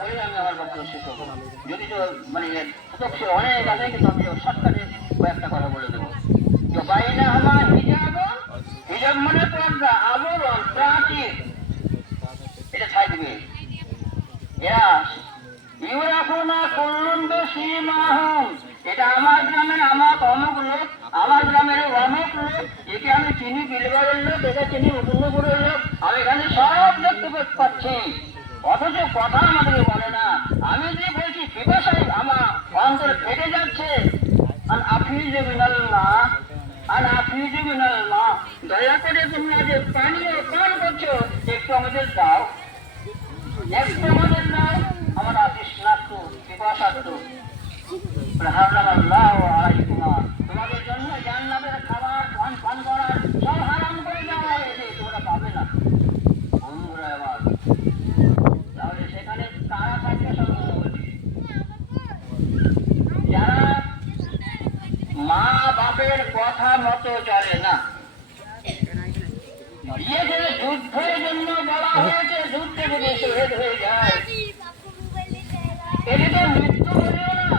আমি আমার বক্তব্য শেষ করবো। যদি তো মানে প্রত্যক্ষ অনেক আছে, কিন্তু আমি শর্টকাটে কয়েকটা কথা বলে দেবো। তো বাইরে আমার হিজাব, হিজাব মানে পর্দা, আবরণ, প্রাচীর, এটা থাকবে। এরা ইউরাফুনা কুল্লুন বিসীমাহুম, এটা আমার গ্রামের আমার অমুক লোক, আমার গ্রামের অমুক লোক, একে আমি চিনি বিলবারের লোক, এটা চিনি মুকুন্দপুরের লোক, আমি এখানে সব দেখতে পাচ্ছি। অথচ কথা আমাদেরকে বলে না। আমি যে বলছি পিপাসায় আমার অন্তর ফেটে যাচ্ছে। আর আফিজ বিনাল্লাহ, আর আফিজ বিনাল্লাহ, দয়া করে তোমরা যে পানীয় পান করছো একটু আমাদের দাও, একটু আমাদের দাও। আমরা তৃষ্ণার্ত, পিপাসার্ত। তোমাদের জন্য জান্নাতের খাবার পান করার সব হারাম করে দেওয়া হয়েছে, তোমরা পাবে না। বন্ধুরা আমার, তাহলে সেখানে কারা থাকবে? সর্বত বলছি, যারা মা বাপের কথা মতো চলে না। যুদ্ধের জন্য বলা হয়েছে, যুদ্ধে যদি শহীদ হয়ে যায়, এটি তো মৃত্যু হলেও না।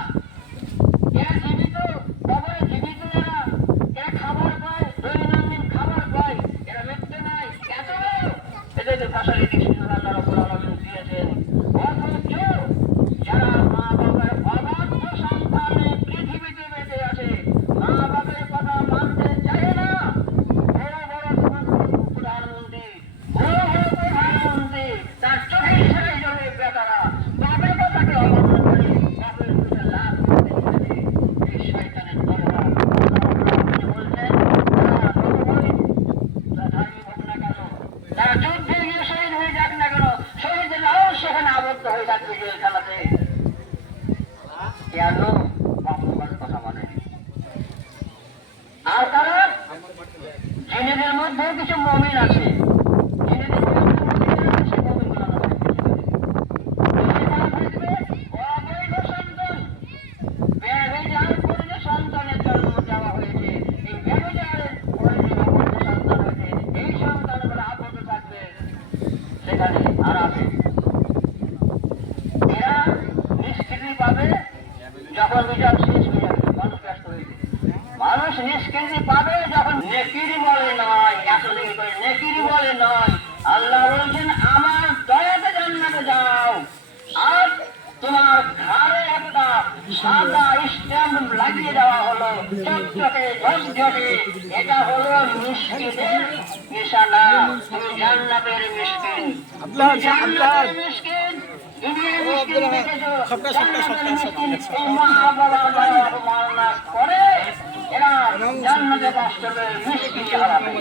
এরা জীবিত, কবরে জীবিত, এরা খাবার পায়, দৈনন্দিন খাবার পায়, এরা মৃত্যু নাই। এত এদের ফ্যাসিলিটি আল্লাহ রাব্বুল আলামিন দিয়েছেন। অথচ যারা মা বাবার অবাধ্য সন্তানে পৃথিবীতে বেঁচে আছে, মা বাবার কথা মানতে চায় না, প্রধানমন্ত্রী, প্রধানমন্ত্রী তার চোখের সারাই জলে বেতারা বাবার কথাকে অমান্য করে, বাপের দুটা লাভ করতে এই শয়তানের দরবার। বলছেন তারা যুদ্ধে গিয়ে শহীদ হয়ে যাক না কেন, শহীদের লাশ সেখানে আবদ্ধ হয়ে থাকবে জেলখানাতে। কেন? বাবার কথা মানে। আর তারা জিনেদের মধ্যেও কিছু মুমিন আছে, সন্তানের জন্ম দেওয়া হয়েছে, এই ব্যবচারের পরে যে অবৈধ সন্তান হয়েছে, এই সন্তানগুলো আবদ্ধ থাকবে সেখানে আরামে। এরা নিষ্কৃতি পাবে যখন বিচার শেষ হয়ে যাবে, মানুষ ব্যস্ত হয়েছে। মানুষ নিষ্কৃতি পাবে যখন নেকিরি বলে নয়, এতদিন করে নেকিরি বলে নয়। আল্লাহ বলছেন আমার দয়াতে জান্নাতে যাও। আর তোমার ঘরে একটা সাদা স্ট্যাম্প লাগিয়ে দেওয়া হলো, চকচকে ঝকঝকে, এটা হলো মিষ্কিনের নিশানা। তুমি জান্নাতের মিষ্কিন, জান্নাতের মিষ্কিন। দুনিয়ার মিষ্কিন দেখেছো, জান্নাতের মিষ্কিন। এই মা বাবা অবমাননা করে এরা জান্নাতে বাস করবে, মিষ্কিন হারাবে।